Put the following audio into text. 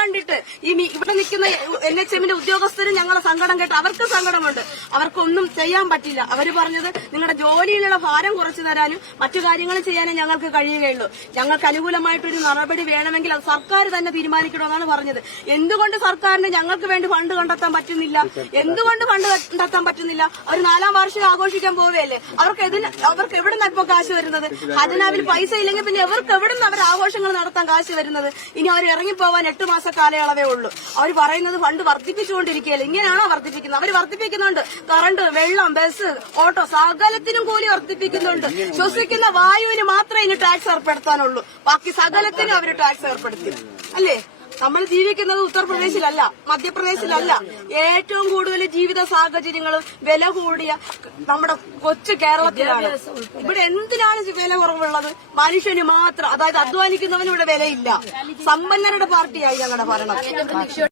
കണ്ടിട്ട് ഇവിടെ നിൽക്കുന്ന NHM ഉദ്യോഗസ്ഥരും ഞങ്ങളെ സങ്കടം കേട്ട് അവർക്ക് സങ്കടമുണ്ട്. അവർക്കൊന്നും ചെയ്യാൻ പറ്റില്ല. അവര് പറഞ്ഞത് നിങ്ങളുടെ ജോലിയിലുള്ള ഭാരം കുറച്ചു തരാനും മറ്റു കാര്യങ്ങളും ചെയ്യാനേ ഞങ്ങൾക്ക് കഴിയുകയുള്ളൂ. ഞങ്ങൾക്ക് അനുകൂലമായിട്ടൊരു നടപടി വേണമെങ്കിൽ അത് സർക്കാർ തന്നെ തീരുമാനിക്കണമെന്നാണ് പറഞ്ഞത്. എന്തുകൊണ്ട് സർക്കാരിന് ഞങ്ങൾക്ക് വേണ്ടി ഫണ്ട് കണ്ടെത്താൻ പറ്റുന്നില്ല? എന്തുകൊണ്ട് ഫണ്ട് കണ്ടെത്താൻ പറ്റുന്നില്ല? ഒരു 4ാം വാർഷികം ആഘോഷിക്കാൻ പോവുകയല്ലേ? അവർക്ക് എവിടെ നിന്ന് ഇപ്പൊ കാശ് വരുന്നത്? ഖജനാവിൽ പൈസ ഇല്ലെങ്കിൽ പിന്നെ അവർക്ക് എവിടെ നിന്ന് അവർ ആഘോഷങ്ങൾ നടത്താൻ കാശ് വരുന്നത്? ഇനി അവർ ഇറങ്ങിപ്പോവാൻ 8 മാസ കാലയളവേ ഉള്ളൂ. അവർ പറയുന്നത് ഫണ്ട് വർദ്ധിപ്പിച്ചുകൊണ്ടിരിക്കുകയല്ലേ. ഇങ്ങനെയാണോ വർദ്ധിപ്പിക്കുന്നത്? അവർ വർദ്ധിപ്പിക്കുന്നുണ്ട്. കറണ്ട്, വെള്ളം, ബസ്, ഓട്ടോ സകലത്തിനും കൂലി വർദ്ധിപ്പിക്കുന്നുണ്ട്. ശ്വസിക്കുന്ന വായുവിന് മാത്രമേ ഇനി ടാക്സ് ഏർപ്പെടുത്താനുള്ളൂ. ബാക്കി സകലത്തിനും അവർ ടാക്സ് ഏർപ്പെടുത്തി അല്ലേ? നമ്മൾ ജീവിക്കുന്നത് ഉത്തർപ്രദേശിലല്ല, മധ്യപ്രദേശിലല്ല. ഏറ്റവും കൂടുതൽ ജീവിത സാഹചര്യങ്ങളും വില കൂടിയ നമ്മുടെ കൊച്ചു കേരളത്തിലാണ്. ഇവിടെ എന്തിനാണ് വില കുറവുള്ളത്? മനുഷ്യന് മാത്രം. അതായത് അധ്വാനിക്കുന്നവന് ഇവിടെ വിലയില്ല. സമ്പന്നരുടെ പാർട്ടിയായി ഞങ്ങളുടെ ഭരണം.